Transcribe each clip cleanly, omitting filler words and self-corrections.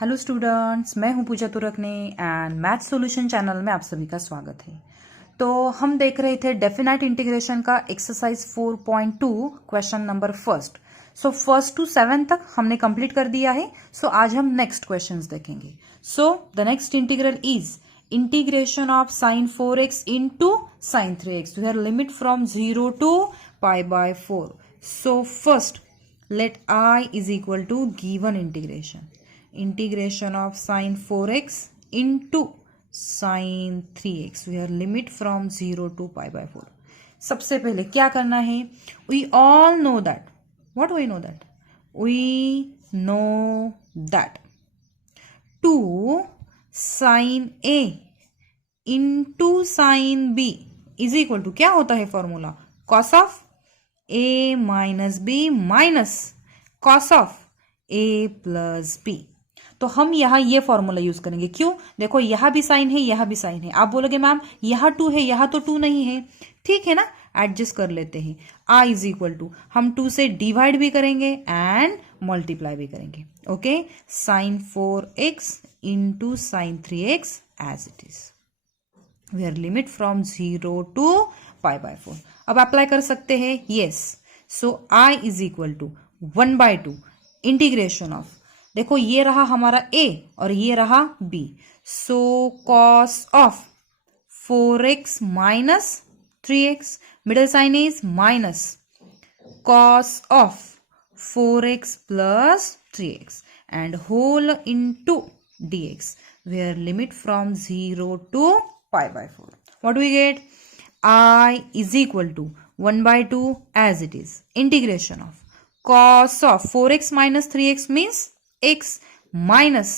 Hello students, मैं हूं पूजा तुरकने and math solution channel में आप सभी का स्वागत है। तो हम देख रहे थे डेफिनेट इंटीग्रेशन का exercise 4.2 question number first. So first to seven तक हमने कंप्लीट कर दिया है। सो आज हम नेक्स्ट क्वेश्चंस देखेंगे। सो the next integral is integration of sin 4x into sin 3x where limit from 0 to pi by 4. So first let I is equal to given integration of sin 4x into sin 3x where limit from 0 to pi by 4. सबसे पहले क्या करना है? We all know that. What we know that? We know that 2 sin A into sin B is equal to क्या होता है formula? cos of A minus B minus cos of A plus B. तो हम यहाँ ये formula use करेंगे। क्यों? देखो यहाँ भी साइन है, यहाँ भी साइन है। आप बोलोगे मैम यहाँ 2 है, यहाँ तो 2 नहीं है। ठीक है ना, एडजस्ट कर लेते हैं। I इज इक्वल टू हम 2 से डिवाइड भी करेंगे एंड मल्टीप्लाई भी करेंगे। Okay, sine 4x into sine 3x as it is where limit from 0 to pi bye 4। अब अप्लाई कर सकते हैं। Yes, so I is equal to 1/2 integration of, देखो ये रहा हमारा a और ये रहा b। So cos of 4x minus 3x, middle sign is minus cos of 4x plus 3x and whole into dx where limit from 0 to pi by 4. What do we get? I is equal to 1/2 as it is. Integration of cos of 4x minus 3x means x minus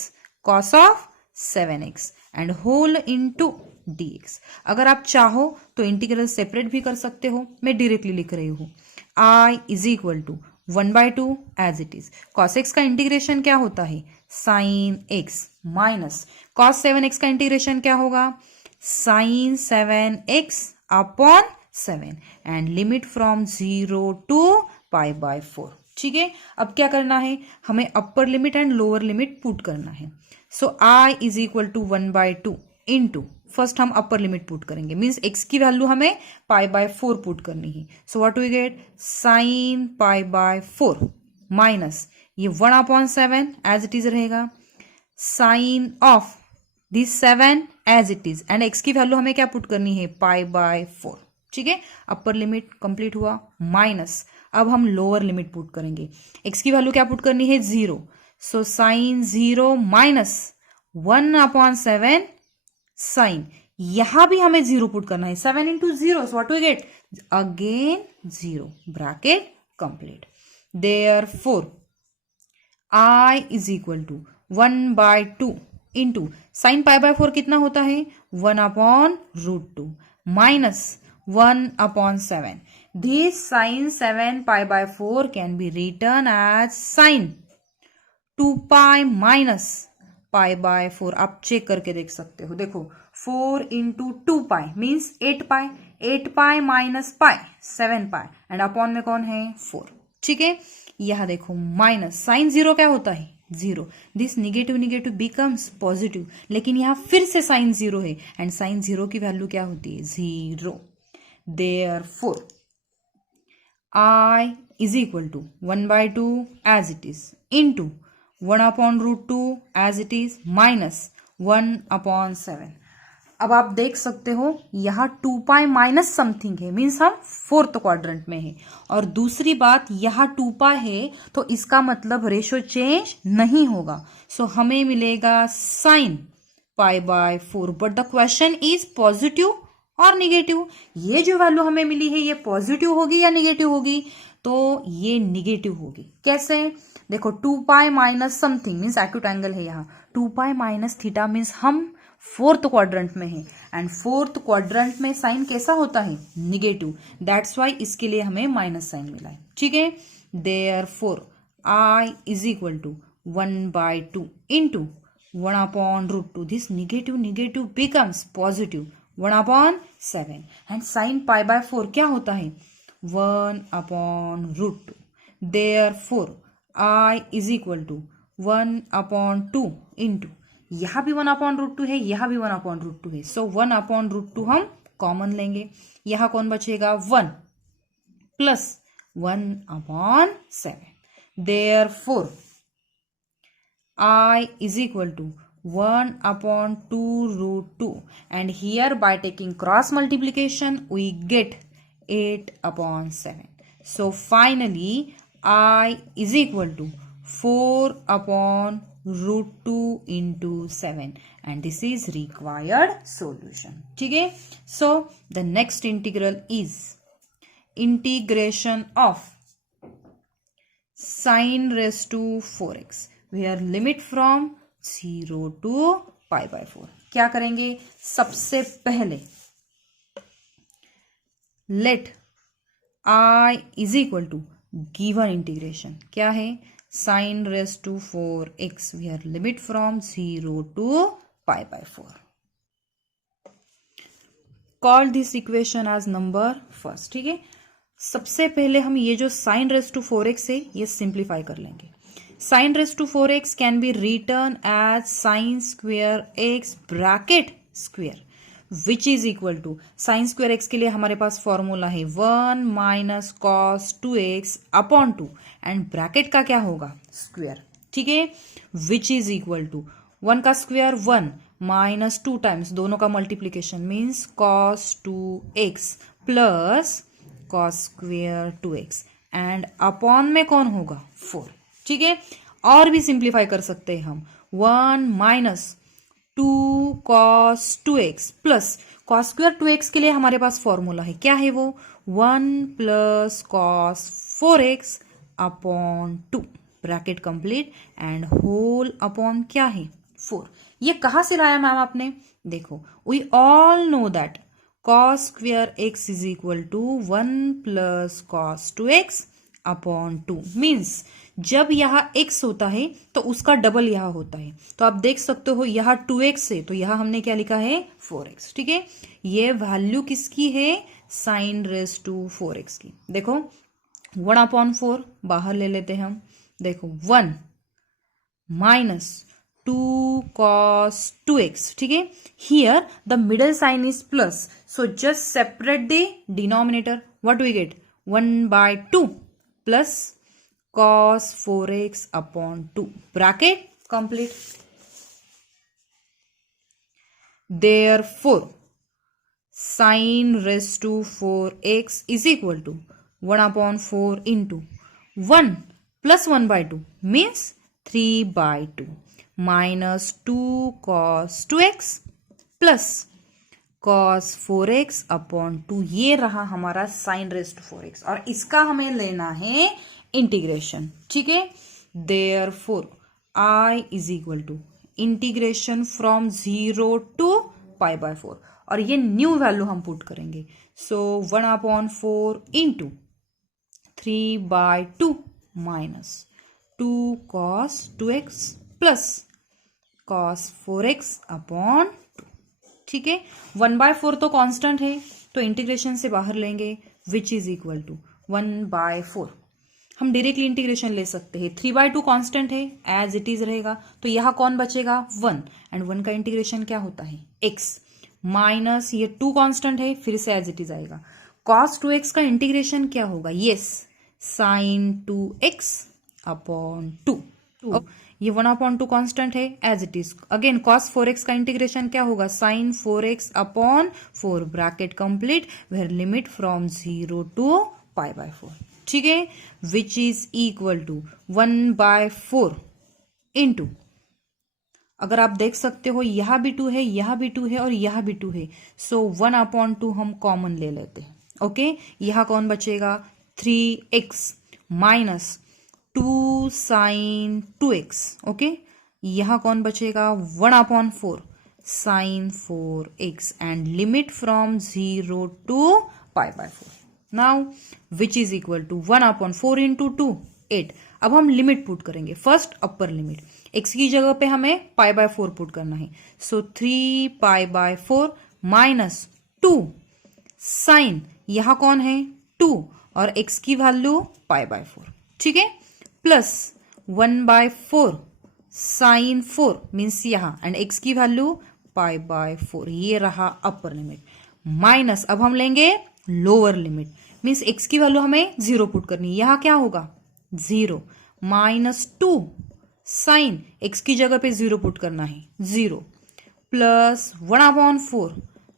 cos of 7x and whole into dx. अगर आप चाहो तो integral separate भी कर सकते हो। मैं directly लिख रही हूँ। I is equal to 1/2 as it is. cos x का इंटीग्रेशन क्या होता है? sin x minus cos 7x का इंटीग्रेशन क्या होगा? sin 7x upon 7 and limit from 0 to pi bye 4। ठीक है, अब क्या करना है? हमें upper limit and lower limit put करना है। So I is equal to 1/2 into, first हम अपर लिमिट पुट करेंगे, मीन्स x की वैल्यू हमें पाई बाय 4 पुट करनी है। So what we get? Sine pi bye 4 minus ये 1/7 एज इट इज रहेगा, sine of this 7 as it is and x की value हमें क्या पुट करनी है? Pi bye 4। ठीक है, अपर लिमिट कंप्लीट हुआ माइनस, अब हम लोअर लिमिट पुट करेंगे। x की वैल्यू क्या पुट करनी है? 0। सो साइन 0 माइनस 1/7 साइन, यहां भी हमें 0 पुट करना है। 7 into 0, so what we get? Again 0, bracket complete. Therefore I is equal to 1/2 into sine pi bye 4 कितना होता है? 1/√2 minus 1/7। This sine 7 pi bye 4 can be written as sine 2 pi minus pi bye 4। आप check करके देख सकते हो। देखो 4 into 2 pi means 8 pi, 8 pi minus pi 7 pi and upon में कौन है? 4। ठीक है, यहां देखो माइनस साइन 0 क्या होता है? 0। This negative negative becomes positive, लेकिन यहां फिर से साइन 0 है एंड साइन 0 की वैल्यू क्या होती है? 0। Therefore I is equal to 1/2 as it is into 1/√2 as it is minus 1/7। अब आप देख सकते हो यहाँ 2 पाई माइनस समथिंग है, मीन्स हम 4th क्वाड्रेंट में है। और दूसरी बात, यहाँ 2 पाई है तो इसका मतलब रेशो चेंज नहीं होगा। सो हमें मिलेगा sign pi bye 4। But the question is positive और निगेटिव। ये जो वैल्यू हमें मिली है ये पॉजिटिव होगी या निगेटिव होगी? तो ये निगेटिव होगी। कैसे? देखो 2 pi minus something means acute angle है यहाँ, 2 पाई माइनस थीटा मीन्स हम 4th क्वाड्रेंट में है एंड 4th क्वाड्रेंट में साइन कैसा होता है? निगेटिव। दैट्स वाई इसके लिए हमें माइनस साइन मिला है। ठीक है, therefore I is equal to 1/2 इंटू 1/√2। This negative negative becomes positive 1/7 and sine pi bye 4 क्या होता है? 1/√2। Therefore I is equal to 1/2 इंटू, यहां भी 1/√2 है, यहां भी 1/√2 है, सो 1/√2 हम कॉमन लेंगे, यहां कौन बचेगा 1 plus 1/7. Therefore, I is equal to 1/2√2, and here by taking cross multiplication we get 8/7. So finally I is equal to 4/√2 into 7, and this is required solution. ठीक है, so the next integral is integration of sin raised to 4x, where limit from 0 to pi/4. क्या करेंगे, सबसे पहले let I is equal to given integration क्या है, sin raised to 4x, where limit from 0 to pi/4. Call this equation as number first. ठीक है, सबसे पहले हम ये जो साइन रेस टू 4x है ये सिंप्लीफाई कर लेंगे. Sine raise to 4x can be written as sine square x bracket square which is equal to, sine square x के लिए हमारे पास फॉर्मूला है 1 minus cos 2x upon 2, and bracket का क्या होगा स्क्वेयर. ठीक है, विच इज इक्वल टू 1 का स्क्वेयर 1 माइनस 2 टाइम्स दोनों का multiplication means cos 2x plus cos square 2x, and upon में कौन होगा 4. ठीक है, और भी सिंप्लीफाई कर सकते हैं हम 1 minus 2 cos 2x plus cos square 2x के लिए हमारे पास फॉर्मूला है, क्या है वो 1 plus cos 4x upon 2 bracket complete and whole upon क्या है 4. ये कहां से लाया मैम आपने, देखो we all know that cos square x is equal to 1 plus cos 2x upon 2, means जब यहाँ x होता है तो उसका डबल यहाँ होता है, तो आप देख सकते हो यहाँ 2x है तो यहाँ हमने क्या लिखा है 4x. ठीक है, ये वैल्यू किसकी है, साइन रेस टू 4x की. देखो 1/4 बाहर ले लेते हैं हम, देखो 1 माइनस 2 cos 2x. ठीक है, here the middle sign is plus, so just separate the denominator. What do we get, 1/2 plus cos 4x upon 2 bracket complete. Therefore sin raised to 4x is equal to 1/4 into 1 plus 1/2 means 3/2 minus 2 cos 2x plus cos 4x upon 2. ये रहा हमारा sign raise to 4x और इसका हमें लेना है integration. ठीक है, therefore I is equal to integration from 0 to pi/4, और ये न्यू वैल्यू हम पुट करेंगे. So 1/4 into 3/2 minus 2 cos 2x plus cos 4x upon 2. ठीक है, 1/4 तो कांस्टेंट है तो इंटीग्रेशन से बाहर लेंगे विच इज इक्वल टू 1/4. हम डायरेक्टली इंटीग्रेशन ले सकते हैं, 3/2 कांस्टेंट है एज इट इज रहेगा, तो यहाँ कौन बचेगा 1, एंड 1 का इंटीग्रेशन क्या होता है x माइनस ये 2 कांस्टेंट है फिर से एज इट इज आएगा. cos 2x का इंटीग्रेशन क्या होगा, यस साइन 2x अपॉन 2. ये 1/2 कांस्टेंट है as it is. Again cos 4x का इंटीग्रेशन क्या होगा, sine 4x upon 4 bracket complete where limit from 0 to pi/4. ठीक है, विच इज इक्वल टू 1/4 इंटू, अगर आप देख सकते हो यहां भी 2 है, यहां भी 2 है और यहां भी 2 है, सो 1/2 हम कॉमन ले लेते हैं. ओके, यहां कौन बचेगा 3x minus 2 sign 2x. Okay, यहां कौन बचेगा 1/4 sine 4x and limit from 0 to pi/4. Now which is equal to 1/4 इंटू 2 8. अब हम लिमिट पुट करेंगे, फर्स्ट अपर लिमिट x की जगह पे हमें pi/4 पुट करना है, सो 3 pi/4 माइनस 2 साइन, यहां कौन है 2 और x की वैल्यू pi/4. ठीक है, प्लस 1/4 साइन 4 मीन्स यहां, एंड x की वैल्यू पाई बाय 4, ये रहा अपर लिमिट, माइनस अब हम लेंगे लोअर लिमिट, मीन्स x की वैल्यू हमें 0 पुट करनी है, यहां क्या होगा 0, माइनस 2 साइन x की जगह पे 0 पुट करना है 0, plus 1/4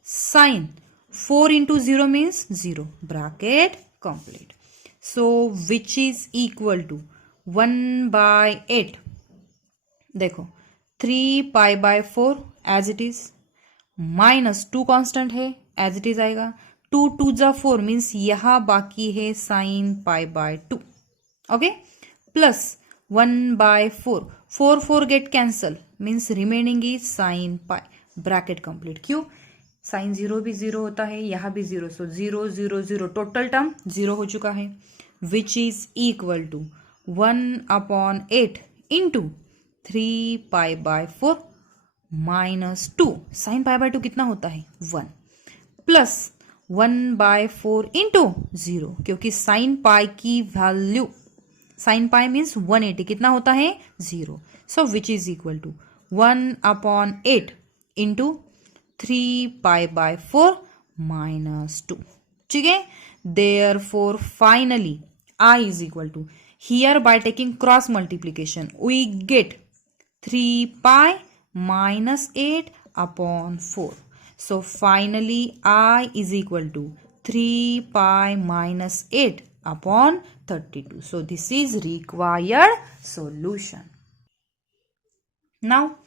sign 4 into 0 means 0, bracket complete. So which is equal to 1/8, देखो 3 pi bye 4 as it is, minus 2 constant है एज इट इज आएगा, 2 2 जा 4 मीन्स यहां बाकी है sine pi by 2, okay, plus 1/4, 4 4 get cancel means remaining is sine pi, bracket complete, क्यों sine 0 भी 0 होता है, यहां भी 0, सो 0 0 0, टोटल टर्म 0 हो चुका है, which is equal to 1/8 into 3 pi bye 4 minus 2, sine pi by 2 कितना होता है 1, प्लस 1/4 इंटू 0, क्योंकि साइन पाई की वैल्यू, साइन पाई मीन्स 180 कितना होता है 0, so which is equal to 1/8 into 3 pi bye 4 minus 2, ठीक है, therefore finally I is equal to, here by taking cross multiplication we get 3 pi minus 8/4, so finally I is equal to 3 pi minus 8/32, so this is required solution. Now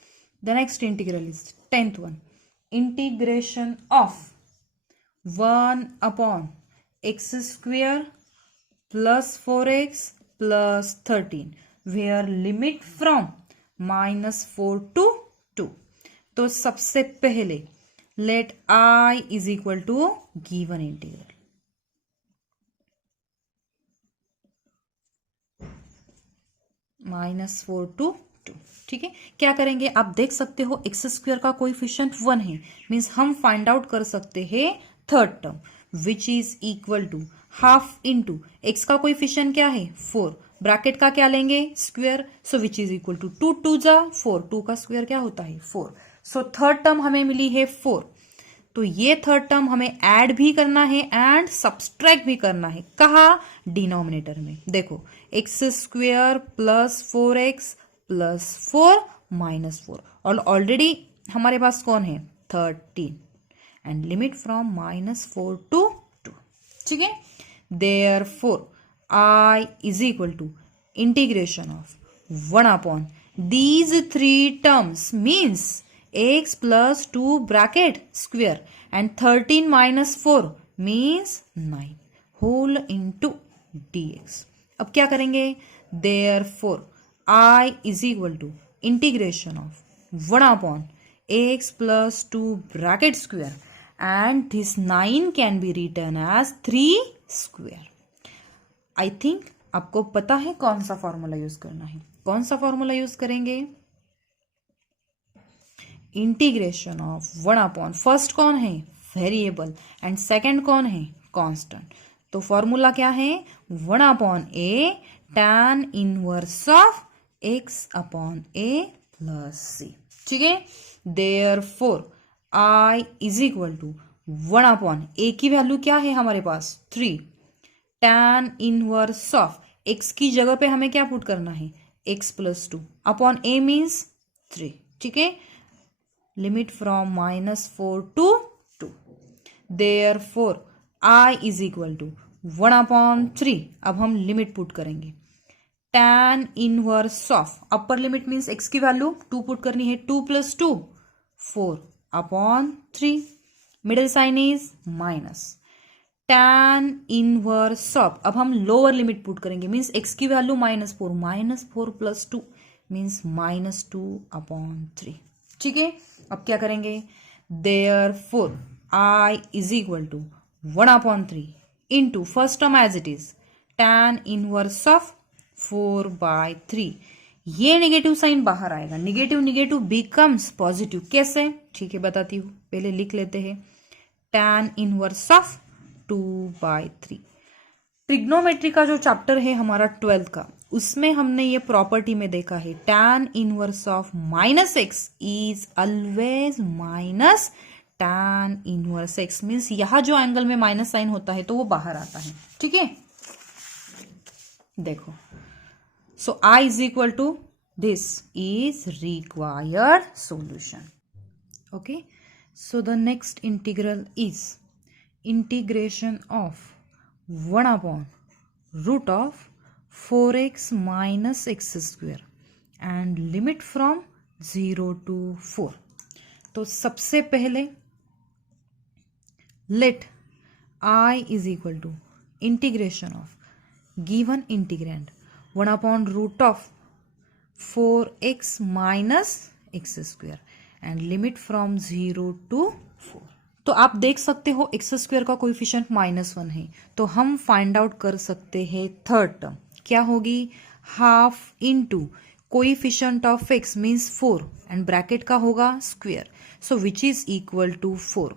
the next integral is 10th one, integration of 1/x square plus 4x plus 13 where limit from -4 to 2. तो सबसे पहले let I is equal to given integral, -4 to 2, ठीक है, क्या करेंगे आप देख सकते हो एक्स स्क्वायर का कोएफिशिएंट 1 है, मीन्स हम फाइंड आउट कर सकते हैं third term which is equal to half into x का कोएफिशिएंट क्या है 4, ब्रैकेट का क्या लेंगे square, so which is equal to 2 2 जा 4, 2 का स्क्वायर क्या होता है 4, सो थर्ड टर्म हमें मिली है 4, तो ये थर्ड टर्म हमें ऐड भी करना है एंड सब्सट्रैक्ट भी करना है, कहा डिनोमिनेटर में, देखो x square plus 4x plus 4 minus 4, और ऑलरेडी हमारे पास कौन है 13, एंड लिमिट फ्रॉम -4 to 2, ठीक है, therefore I is equal to integration of 1 these three terms means x plus 2 bracket square and 13 minus 4 means 9 whole into dx. अब क्या करेंगे, therefore I is equal to integration of 1 x plus 2 bracket square and this 9 can be written as 3 square. I think आपको पता है कौन सा formula use करना है, कौन सा फॉर्मूला यूज करेंगे, इंटीग्रेशन ऑफ 1 फर्स्ट कौन है वेरिएबल एंड सेकंड कौन है कांस्टेंट, तो फॉर्मूला क्या है 1/a tan inverse of x/a plus c, ठीक है, therefore I is equal to 1/a की वैल्यू क्या है हमारे पास 3, tan इनवर्स ऑफ x की जगह पे हमें क्या पुट करना है x plus 2 upon a means 3, ठीक है, limit from -4 to 2, therefore I is equal to 1/3, अब हम लिमिट पुट करेंगे, tan inverse of upper limit means x की वैल्यू 2 पुट करनी है, 2 + 2 4/3, middle sign is minus, tan inverse of, अब हम लोअर लिमिट पुट करेंगे मीन्स x की वैल्यू -4 + 2 मीन्स -2/3, ठीक है, अब क्या करेंगे, therefore I is equal to 1/3 into first term as it is tan inverse of 4/3, ये नेगेटिव साइन बाहर आएगा, नेगेटिव नेगेटिव बिकम्स पॉजिटिव, कैसे, ठीक है बताती हूं, पहले लिख लेते हैं, tan इनवर्स ऑफ 2/3, ट्रिग्नोमेट्री का जो चैप्टर है हमारा 12th का, उसमें हमने ये प्रॉपर्टी में देखा है tan inverse of minus x is always minus tan inverse x, means यहां जो एंगल में माइनस साइन होता है तो वो बाहर आता है। ठीक है, देखो, so I is equal to this is required solution. Okay, so the next integral is integration of 1 upon root of 4x minus x square and limit from 0 to 4। तो सबसे पहले let I is equal to integration of given integrand 1 upon root of 4x minus x square and limit from 0 to 4। तो आप देख सकते हो x square का coefficient -1 है, तो हम फाइंड आउट कर सकते हैं थर्ड टर्म क्या होगी, half into coefficient of x means 4 and bracket का होगा square, so which is equal to 4।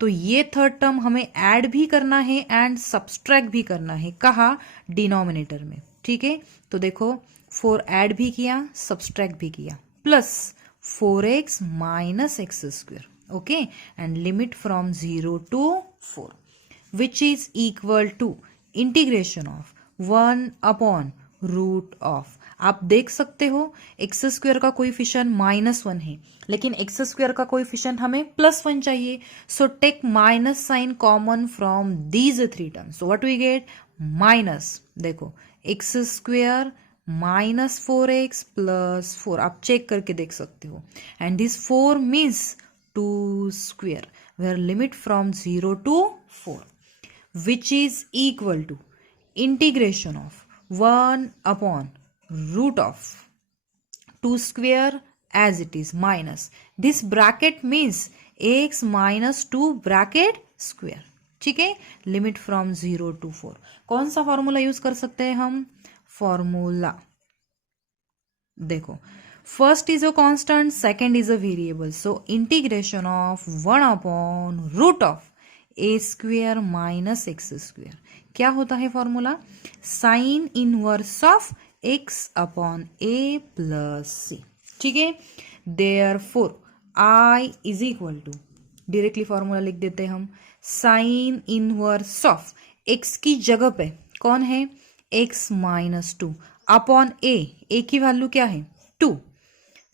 तो ये थर्ड टर्म हमें ऐड भी करना है एंड सब्सट्रैक्ट भी करना है, कहा डिनोमिनेटर में। ठीक है, तो देखो 4 ऐड भी किया सब्सट्रैक्ट भी किया, plus 4x minus x square, okay, and limit from 0 to 4 which is equal to integration of 1 upon root of, आप देख सकते हो एक्स स्क्वेयर का कोएफिशिएंट -1 है, लेकिन एक्स स्क्वेयर का कोएफिशिएंट हमें +1 चाहिए, so take minus sign common from these 3 terms, so what we get minus, देखो x square minus 4x plus 4, आप चेक करके देख सकते हो, and this 4 means 2 square where limit from 0 to 4 which is equal to integration of 1 upon root of 2 square as it is minus this bracket means x minus 2 bracket square। ठीक है, limit from 0 to 4। कौन सा formula use कर सकते हैं हम, formula देखो, first is a constant, second is a variable, so integration of 1 upon root of a square minus x square, क्या होता है formula, sine inverse of x upon a plus c. ठीक है, therefore I is equal to, directly formula लिख देते हैं हम, sign inverse of x की जगह पे कौन है, एक्स माइनस 2 अपॉन ए की वैल्यू क्या है 2,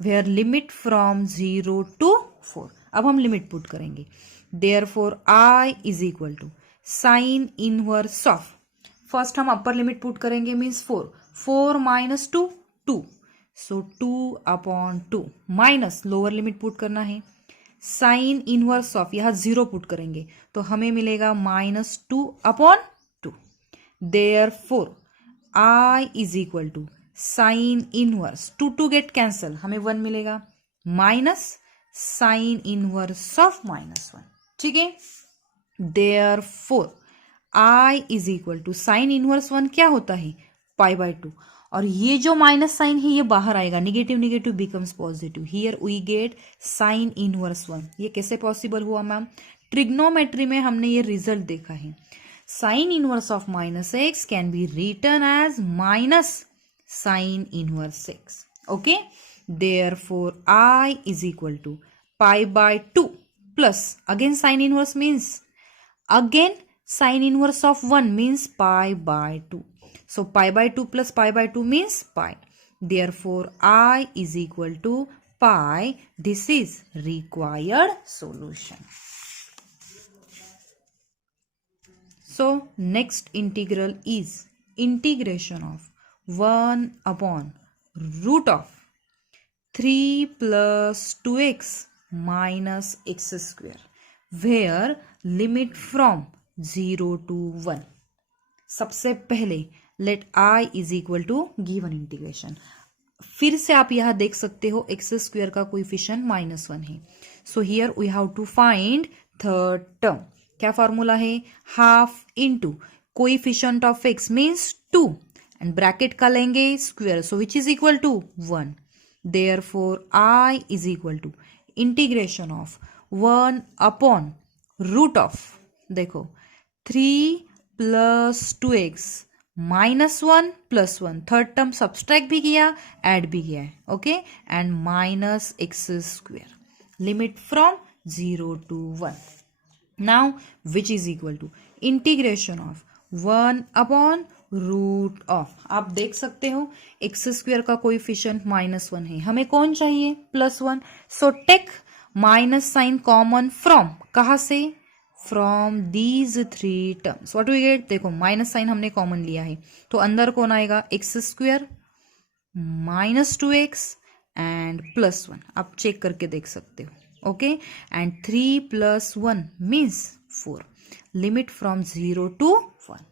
वेयर लिमिट फ्रॉम 0 to 4। अब हम लिमिट पुट करेंगे, therefore I is equal to sine inverse of, first हम अपर लिमिट पुट करेंगे means 4 minus 2 2, so 2 upon 2 minus lower limit put करना है, साइन इनवर्स ऑफ यहां 0 पुट करेंगे तो हमें मिलेगा -2 upon 2, therefore I is equal to sine inverse 2 get cancel, हमें 1 मिलेगा, माइनस साइन इनवर्स ऑफ -1। ठीक है, therefore I is equal to sine inverse 1 क्या होता है π/2, और ये जो माइनस साइन है ये बाहर आएगा, negative negative becomes positive, here we get sine inverse 1। ये कैसे पॉसिबल हुआ मैम, ट्रिग्नोमेट्री में हमने ये रिजल्ट देखा है, sine inverse of -x can be written as minus sine inverse x। Okay, therefore I is equal to π/2 plus again sine inverse means again sine inverse of 1 means π/2, so π/2 plus π/2 means pi, therefore I is equal to pi, this is required solution। So next integral is integration of 1 upon root of 3 plus 2x minus x square, where limit from 0 to 1। सबसे पहले let I is equal to given integration, फिर से आप यहां देख सकते हो x square का कोएफिशिएंट -1 है, so here we have to find third term, क्या फॉर्मूला है, half into coefficient of x means 2 and bracket का लेंगे square, so which is equal to 1, therefore I is equal to integration of 1 upon root of, देखो 3 plus 2x -1 +1, third term subtract भी किया, add भी किया है, okay, and -x², limit from 0 to 1. Now which is equal to integration of 1/√, आप देख सकते हो x² का कोएफिशिएंट -1 है, हमें कौन चाहिए, +1. So take minus sign common from, कहा से, from these 3 terms. What we get, देखो माइनस साइन हमने कॉमन लिया है, तो अंदर कौन आएगा, x² -2x एंड +1, आप चेक करके देख सकते हो, okay, and 3 + 1 means 4, limit from 0 to 1.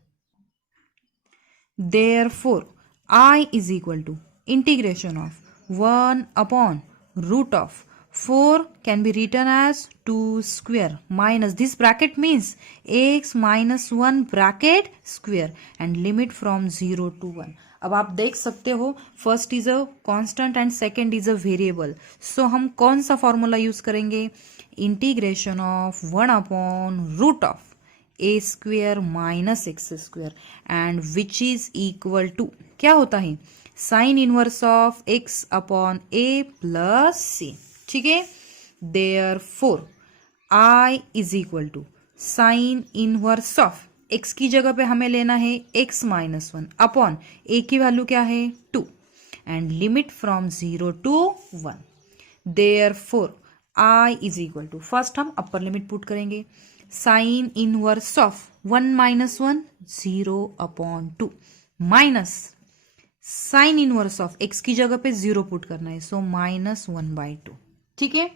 Therefore I is equal to integration of 1/√, 4 can be written as 2² minus this bracket means x - 1 bracket square and limit from 0 to 1. अब आप देख सकते हो first is a constant and second is a variable, so हम कौन सा formula use करेंगे, integration of 1/√, a² - x² and which is equal to, क्या होता है, sine inverse of x/a + c. ठीक है, therefore I is equal to sine inverse of x की जगह पे हमें लेना है x - 1 अपॉन a की वैल्यू क्या है, 2 and limit from 0 to 1. Therefore I is equal to, first हम अपर लिमिट पुट करेंगे, sine inverse of 1 - 1 0/2 minus sine inverse of x की जगह पे 0 पुट करना है, सो -1/2. ठीक है,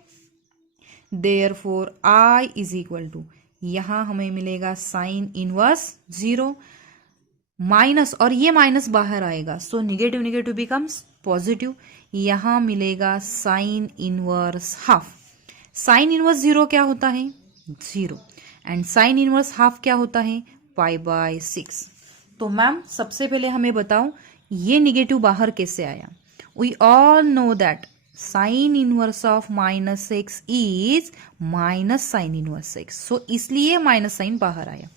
therefore I is equal to, यहां हमें मिलेगा साइन इनवर्स 0 माइनस, और ये माइनस बाहर आएगा, सो निगेटिव निगेटिव बिकम्स पॉजिटिव, यहां मिलेगा sine inverse half. Sine inverse 0 क्या होता है, 0, एंड साइन इनवर्स हाफ क्या होता है, π/6. तो मैम सबसे पहले हमें बताओ ये निगेटिव बाहर कैसे आया. We all know that sine inverse of -x is minus sine inverse x, so इसलिए माइनस साइन बाहर आया.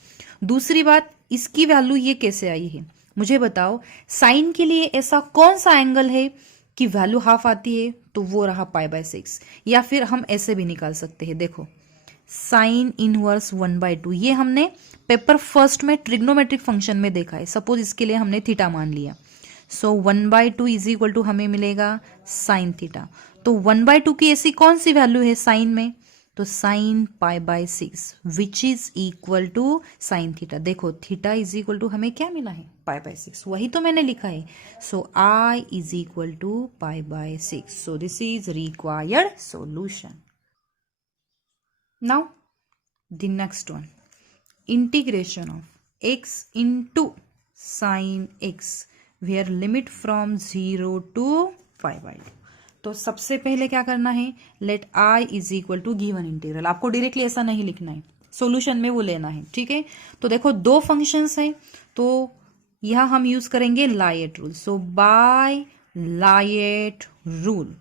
दूसरी बात, इसकी वैल्यू ये कैसे आई है, मुझे बताओ. साइन के लिए ऐसा कौन सा एंगल है कि वैल्यू हाफ आती है, तो वो रहा π/6, या फिर हम ऐसे भी निकाल सकते हैं, देखो साइन इनवर्स 1/2, ये हमने पेपर फर्स्ट में ट्रिग्नोमेट्रिक फंक्शन में देखा है, सपोज इसके लिए हमने थीटा मान लिया, सो 1/2 इज इक्वल टू हमें मिलेगा साइन थीटा. तो 1/2 की ऐसी कौन सी वैल्यू है साइन में, तो sine π/6 which is equal to sine theta. देखो थीटा इज इक्वल टू हमें क्या मिला है, π/6, वही तो मैंने लिखा है, so I is equal to π/6. So this is required solution. Now the next one, integration of x into sin x where limit from 0 to π/2. तो सबसे पहले क्या करना है, let I is equal to given integral, आपको directly ऐसा नहीं लिखना है, सॉल्यूशन में वो लेना है. ठीक है, तो देखो दो फंक्शंस हैं, तो यहां हम यूज करेंगे light rule. So bye light rule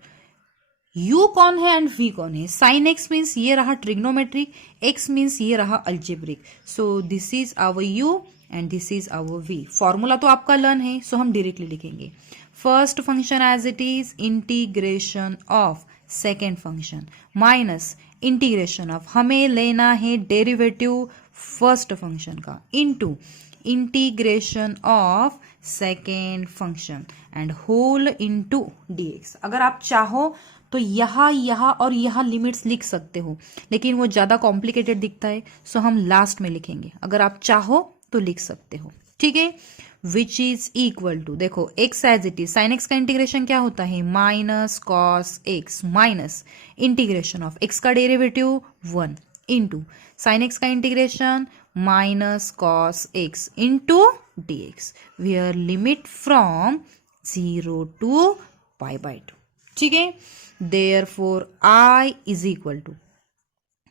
u कौन है एंड v कौन है, साइन x मीन्स ये रहा ट्रिग्नोमेट्रिक, x मीन्स ये रहा algebraic, so this is our u and this is our v. Formula तो आपका लर्न है, सो हम डायरेक्टली लिखेंगे. First function as it is integration of second function minus integration of, हमें लेना है डेरिवेटिव फर्स्ट फंक्शन का, into integration of second function and whole into dx. अगर आप चाहो तो यहाँ और यहाँ लिमिट्स लिख सकते हो, लेकिन वो ज्यादा कॉम्प्लिकेटेड दिखता है, सो हम लास्ट में लिखेंगे. अगर आप चाहो तो लिख सकते हो. ठीक है, विच इज इक्वल टू, देखो x as it is, sine x का इंटीग्रेशन क्या होता है, minus cos x minus integration of x का डेरिवेटिव 1 इंटू साइन x का integration minus cos x into dx, where limit from 0 to π/2. ठीक है, therefore I is equal to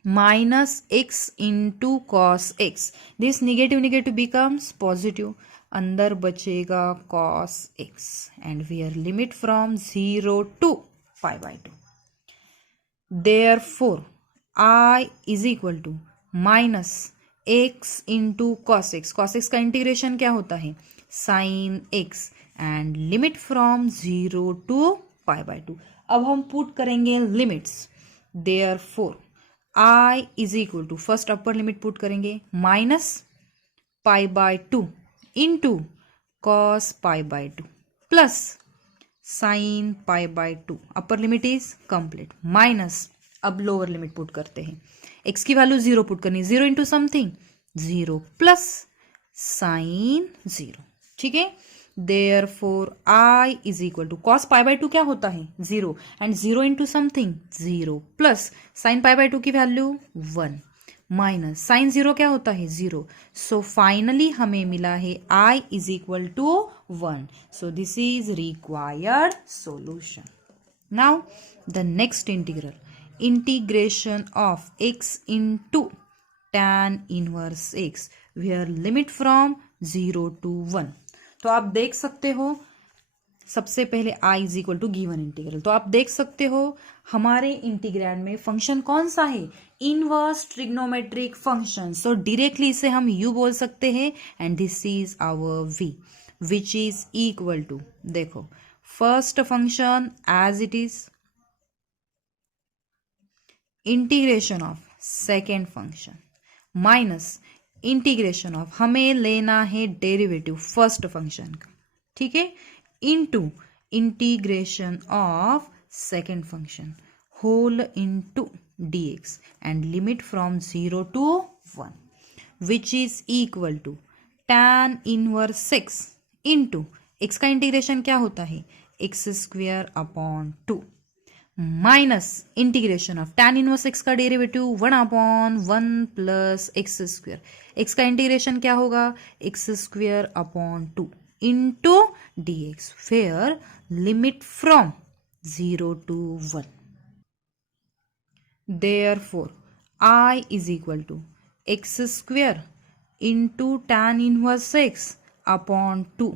minus x into cos x. This negative negative becomes positive. अंदर बचेगा cos x and we are limit from 0 to π/2. Therefore I is equal to minus x into cos x. cos x का integration क्या होता है, sine x and limit from 0 to pi by 2। अब हम put करेंगे limits. Therefore I is equal to, first upper limit put करेंगे, minus pi by 2 into cos pi by 2 plus sine pi by 2। Upper limit is complete, minus, अब lower limit put करते हैं। x की value 0 put करनी, 0 into something 0 plus sign 0। ठीक है, therefore I is equal to cos pi by 2 क्या होता है 0 and 0 into something 0 plus sine pi by 2 की वैल्यू 1 माइनस साइन 0 क्या होता है 0। सो फाइनली हमें मिला है I is equal to 1। So this is required solution. Now the next integral, integration of x into tan inverse x where limit from 0 to 1। तो आप देख सकते हो, सबसे पहले I is equal to given integral, तो आप देख सकते हो हमारे इंटीग्रैंड में फंक्शन कौन सा है, inverse trigonometric function. So directly इसे हम u बोल सकते हैं and this is our v which is equal to, देखो first function as it is integration of second function minus integration of, हमें लेना है डेरिवेटिव फर्स्ट फंक्शन का, ठीक है, into integration of second function whole into dx and limit from 0 to 1 which is equal to tan inverse x into x का integration क्या होता है x square upon 2 minus integration of tan inverse x का derivative 1 upon 1 plus x square, x का integration क्या होगा x square upon 2 into dx where limit from 0 to 1। Therefore I is equal to x square into tan inverse x upon 2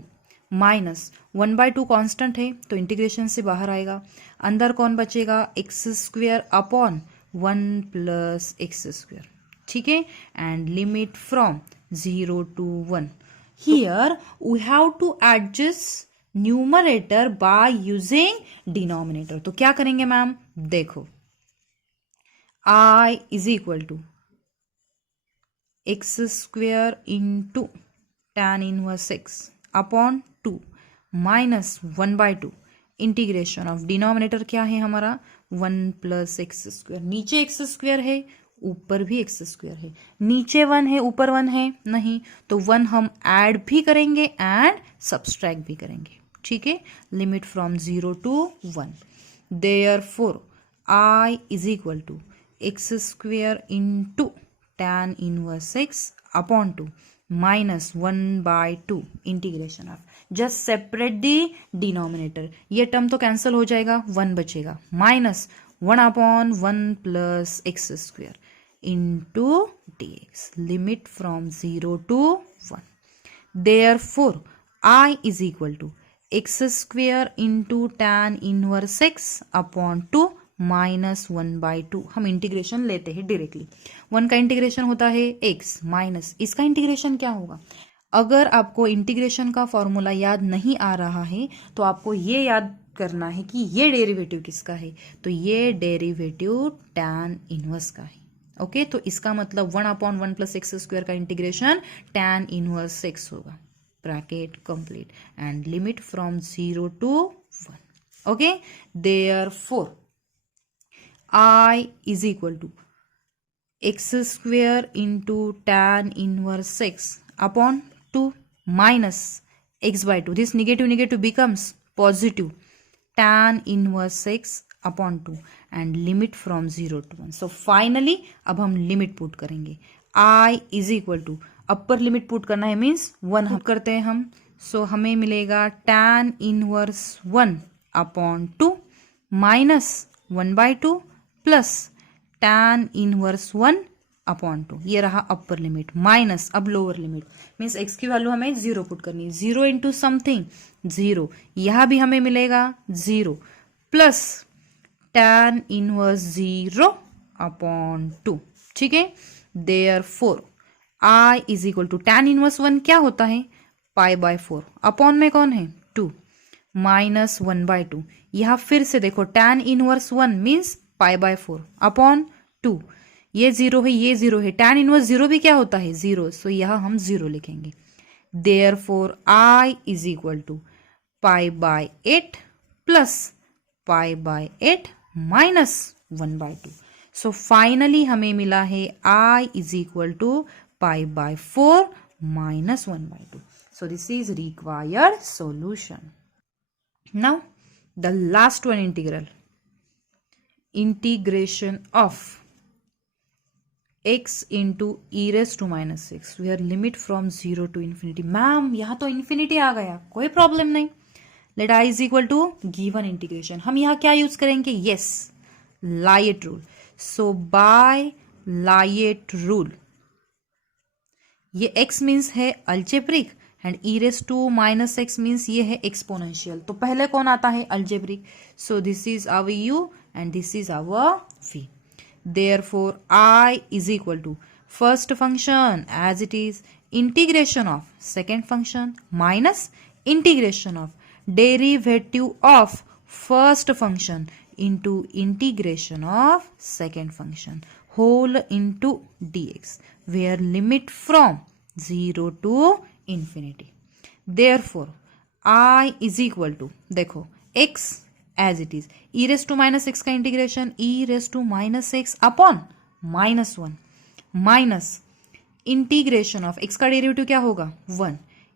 minus 1/2 constant है तो integration से बाहर आएगा, अंदर कौन बचेगा x square upon 1 plus x square, ठीक है, and limit from 0 to 1। Here we have to adjust numerator by using denominator. तो क्या करेंगे मैम, देखो I is equal to x square into tan inverse x upon 2 minus 1/2 integration of, denominator क्या है हमारा 1 plus x square, नीचे x square है ऊपर भी एक्स स्क्वेयर है, नीचे 1 है ऊपर 1 है नहीं, तो 1 हम ऐड भी करेंगे एंड सब्सट्रैक्ट भी करेंगे, ठीक है, limit from 0 to 1। Therefore I is equal to x square into tan inverse x upon 2 minus 1/2 integration of, just separate the denominator, ये टर्म तो कैंसिल हो जाएगा 1 बचेगा, minus 1 upon 1 plus x square into dx limit from 0 to 1। Therefore I is equal to x square into tan inverse x upon 2 minus 1/2, हम integration लेते हैं directly, 1 का integration होता है x माइनस इसका इंटीग्रेशन क्या होगा। अगर आपको इंटीग्रेशन का फॉर्मूला याद नहीं आ रहा है तो आपको ये याद करना है कि ये डेरिवेटिव किसका है, तो ये डेरिवेटिव tan इनवर्स का है। ओके, तो इसका मतलब 1 अपॉन 1 प्लस एक्स स्क्वायर का इंटीग्रेशन tan इनवर्स x होगा, bracket complete and limit from 0 to 1। Okay, therefore I is equal to x square into tan inverse x upon 2 minus x/2. This negative becomes positive tan inverse x upon 2 and limit from 0 to 1. So finally अब हम limit put करेंगे, I is equal to upper limit put करना है means 1 हम करते हैं हम, सो हमें मिलेगा tan inverse 1 upon 2 minus 1/2 plus tan inverse 1 upon 2, ये रहा अपर लिमिट, माइनस अब लोअर लिमिट मीन्स x की वैल्यू हमें 0 पुट करनी है, 0 इंटू समथिंग 0, यहां भी हमें मिलेगा 0 प्लस tan इनवर्स 0 अपॉन 2, ठीक है। Therefore I is equal to tan inverse 1 क्या होता है पाई बाय 4 अपॉन में कौन है 2 माइनस 1/2। यहां फिर से देखो tan inverse 1 means pi by 4 upon 2। ये 0 है, ये 0 है, tan इनवर्स 0 भी क्या होता है 0, सो यहां हम 0 लिखेंगे। Therefore I is equal to pi by 8 plus pi by 8 minus 1/2। So finally हमें मिला है I is equal to pi bye 4 minus 1/2। So this is required solution. Now the last one integral, integration of x into e raised to minus 6 where limit from 0 to infinity। Ma'am यहाँ तो infinity आ गया, कोई problem नहीं। Let i is equal to given integration. हम यहाँ क्या use करेंगे, yes ILATE rule. So by ILATE rule ये x मीन्स है algebraic and e raise to minus x means ये है एक्सपोनेंशियल। तो पहले कौन आता है algebraic, so this is our u and this is our v। Therefore I is equal to first function as it is integration of second function minus integration of derivative of first function into integration of second function whole into dx where limit from 0 to infinity। Therefore I is equal to देखो x as it is e raise to minus x का integration e raise to minus x upon minus 1 minus integration of x का derivative क्या होगा 1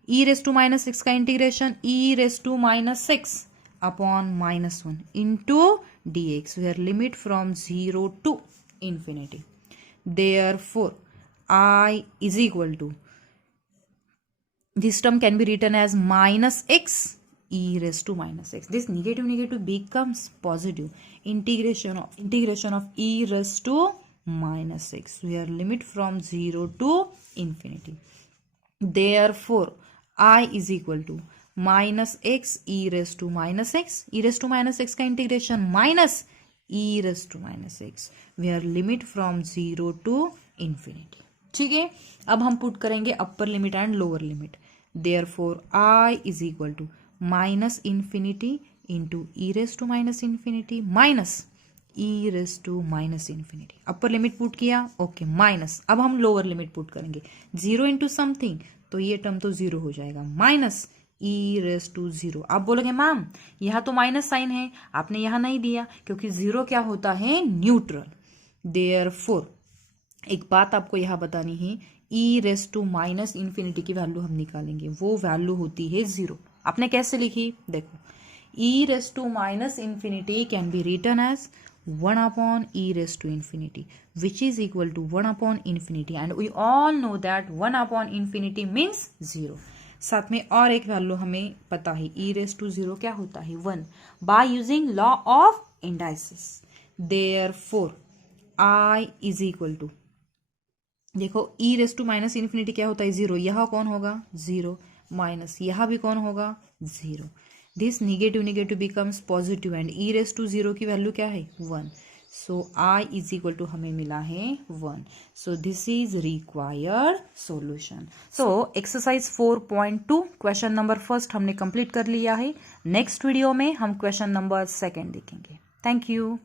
e raise to minus x का integration e raise to minus x upon minus 1 into d x where limit from 0 to infinity. Therefore I is equal to this term can be written as minus x e raised to minus x. This negative becomes positive. Integration of e raised to minus x where limit from 0 to infinity. Therefore I is equal to minus x e raised to minus x, e raised to minus x का integration minus e raised to minus x where limit from 0 to infinity। ठीक है, अब हम put करेंगे upper limit and lower limit. Therefore I is equal to minus infinity into e raise to minus infinity minus e raise to minus infinity. Upper limit put किया, okay minus. अब हम lower limit put करेंगे 0 into something, तो ये term तो 0 हो जाएगा minus e raise to 0। आप बोलोगे मैम यहाँ तो माइनस साइन है, आपने यहाँ नहीं दिया क्योंकि 0 क्या होता है न्यूट्रल। देयरफॉर एक बात आपको यहाँ बतानी है, ई रेस टू माइनस इन्फिनिटी की वैल्यू हम निकालेंगे, वो वैल्यू होती है 0। आपने कैसे लिखी देखो, e raise to minus infinity can be written as 1 upon e raise to infinity which is equal to 1 upon infinity and we all know that 1 upon infinity means 0। साथ में और एक वैल्यू हमें पता है, ई रेस टू 0 क्या होता है 1 by using law of indices. Therefore I is equal to देखो e raise to minus infinity क्या होता है 0, यह कौन होगा 0 माइनस यह भी कौन होगा 0। This negative becomes positive and e raise to 0 की वैल्यू क्या है 1। So I is equal to हमें मिला है 1। So this is required solution. So exercise 4.2 question number first हमने कंप्लीट कर लिया है। नेक्स्ट वीडियो में हम क्वेश्चन नंबर सेकेंड देखेंगे। Thank you.